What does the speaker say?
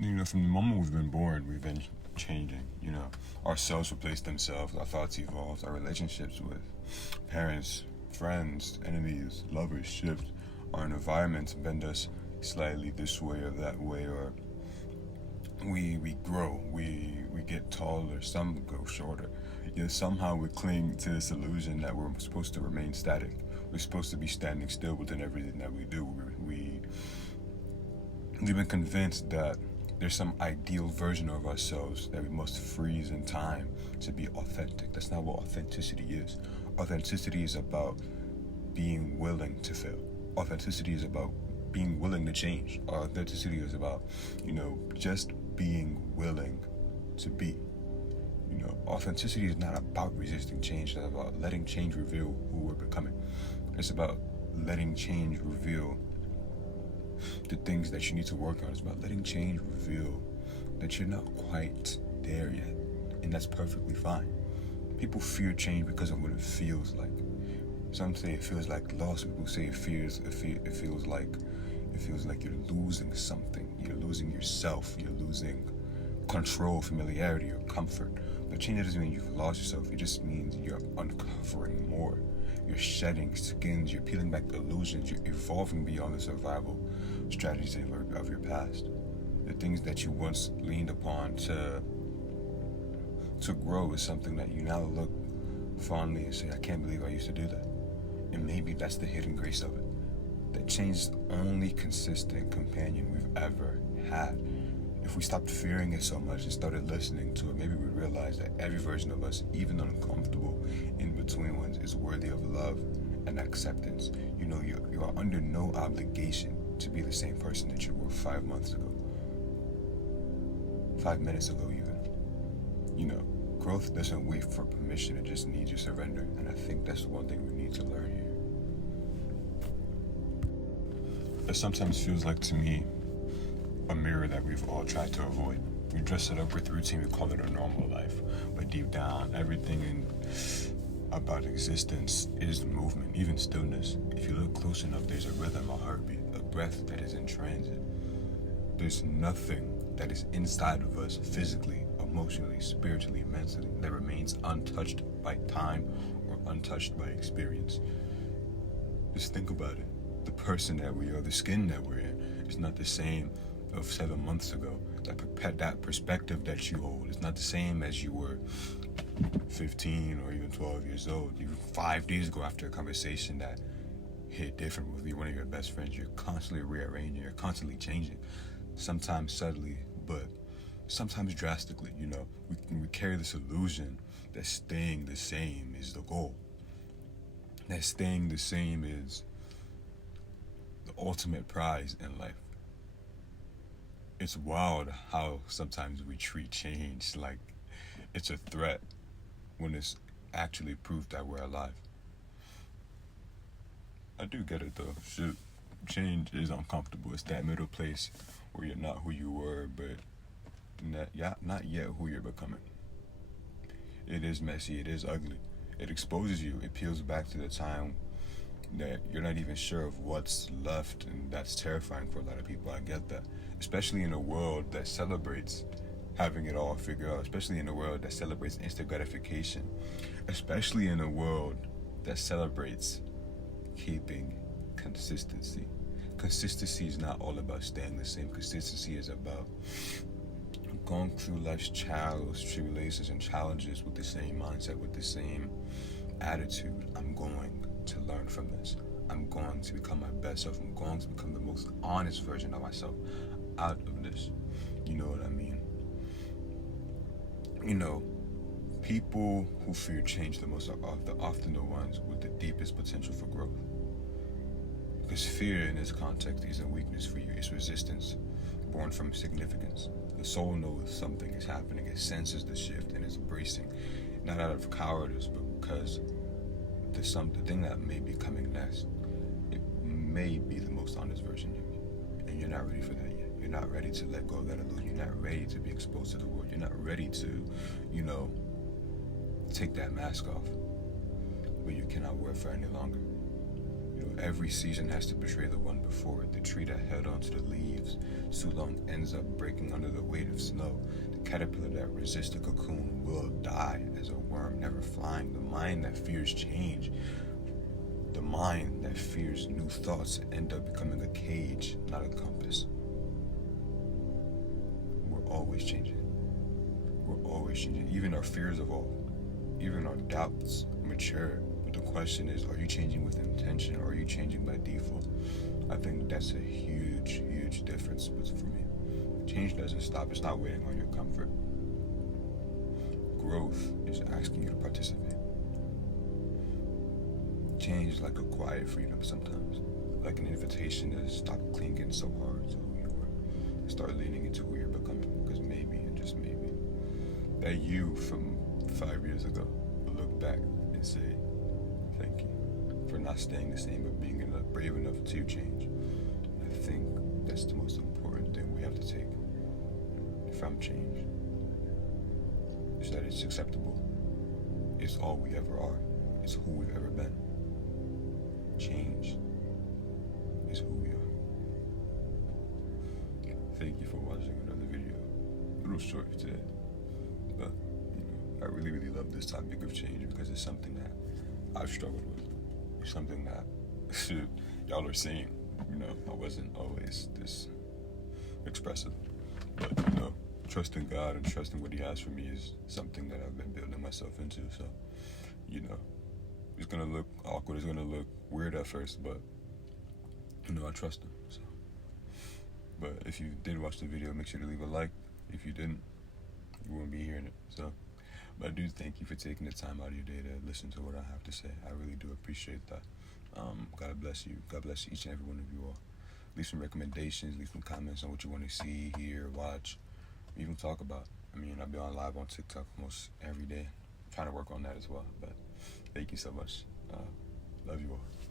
From the moment we've been born, we've been changing. Our cells replace themselves, our thoughts evolve, our relationships with parents, friends, enemies, lovers shift, our environments bend us slightly this way or that way, or we grow, we get taller, some go shorter. Yet somehow we cling to this illusion that we're supposed to remain static. We're supposed to be standing still within everything that we do. We've been convinced that there's some ideal version of ourselves that we must freeze in time to be authentic. That's not what authenticity is. Authenticity is about being willing to fail. Authenticity is about being willing to change. Authenticity is about, just being willing to be. Authenticity is not about resisting change. It's about letting change reveal who we're becoming. It's about letting change reveal the things that you need to work on. It's about letting change reveal that you're not quite there yet, and that's perfectly fine. People fear change because of what it feels like. Some say it feels like loss. People say it feels like you're losing something. You're losing yourself. You're losing control, familiarity, or comfort. But change doesn't mean you've lost yourself. It just means you're uncovering more. You're shedding skins. You're peeling back illusions. You're evolving beyond the survival strategies of your past. The things that you once leaned upon to grow is something that you now look fondly and say, I can't believe I used to do that. And maybe that's the hidden grace of it. That change is the only consistent companion we've ever had. If we stopped fearing it so much and started listening to it, maybe we'd realize that every version of us, even uncomfortable in-between ones, is worthy of love and acceptance. You are under no obligation to be the same person that you were 5 months ago. 5 minutes ago even. Growth doesn't wait for permission, it just needs your surrender. And I think that's the one thing we need to learn here. It sometimes feels like, to me, a mirror that we've all tried to avoid. We dress it up with routine, we call it a normal life. But deep down, everything about existence is movement, even stillness. If you look close enough, there's a rhythm, a heartbeat, a breath that is in transit. There's nothing that is inside of us physically, emotionally, spiritually, mentally, that remains untouched by time or untouched by experience. Just think about it. The person that we are, the skin that we're in, is not the same of 7 months ago. That perspective that you hold is not the same as you were 15 or even 12 years old. Even 5 days ago, after a conversation that hit different with one of your best friends, you're constantly rearranging, you're constantly changing. Sometimes subtly, but sometimes drastically. We carry this illusion that staying the same is the goal. That staying the same is the ultimate prize in life. It's wild how sometimes we treat change like it's a threat when it's actually proof that we're alive. I do get it though. Shoot, change is uncomfortable. It's that middle place where you're not who you were, but not yet who you're becoming. It is messy, it is ugly. It exposes you, it peels back to the time that you're not even sure of what's left, and that's terrifying for a lot of people. I get that. Especially in a world that celebrates having it all figured out, especially in a world that celebrates instant gratification, especially in a world that celebrates keeping consistency. Consistency is not all about staying the same. Consistency is about going through life's trials, tribulations, and challenges with the same mindset, with the same attitude. I'm going to learn from this. I'm going to become my best self. I'm going to become the most honest version of myself out of this. You know what I mean? People who fear change the most are often the ones with the deepest potential for growth. Because fear in this context isn't weakness for you, it's resistance born from significance. The soul knows something is happening, it senses the shift and is bracing, not out of cowardice, but because there's the thing that may be coming next. It may be the most honest version of you, and you're not ready for that yet. You're not ready to let go of that illusion. You're not ready to be exposed to the world. You're not ready to, take that mask off, but you cannot wear it for any longer. Every season has to betray the one before it. The tree that held onto the leaves too long ends up breaking under the weight of snow. The caterpillar that resists the cocoon will die as a worm never flying. The mind that fears change, the mind that fears new thoughts end up becoming a cage, not a compass. We're always changing. We're always changing. Even our fears evolve. Even our doubts mature. But the question is, are you changing with intention or are you changing by default? I think that's a huge, huge difference for me. Change doesn't stop. It's not waiting on your comfort. Growth is asking you to participate. Change is like a quiet freedom sometimes. Like an invitation to stop clinging so hard to who you were. Start leaning into who you're becoming. Because maybe, and just maybe, that you from 5 years ago will look back and say, thank you for not staying the same, but being brave enough to change. I think that's the most important thing we have to take from change. Is that it's acceptable. It's all we ever are. It's who we've ever been. Change is who we are. Thank you for watching another video. A little short today, but I really, really love this topic of change because it's something that I've struggled with. It's something that y'all are seeing. I wasn't always this expressive, but trusting God and trusting what He has for me is something that I've been building myself into. So, it's gonna look awkward. It's gonna look weird at first, but I trust Him. So, but if you did watch the video, make sure to leave a like. If you didn't, you won't be hearing it. So, but I do thank you for taking the time out of your day to listen to what I have to say. I really do appreciate that. God bless you. God bless each and every one of you all. Leave some recommendations. Leave some comments on what you want to see, hear, watch, even talk about. I'll be on live on TikTok almost every day. I'm trying to work on that as well. But thank you so much. Love you all.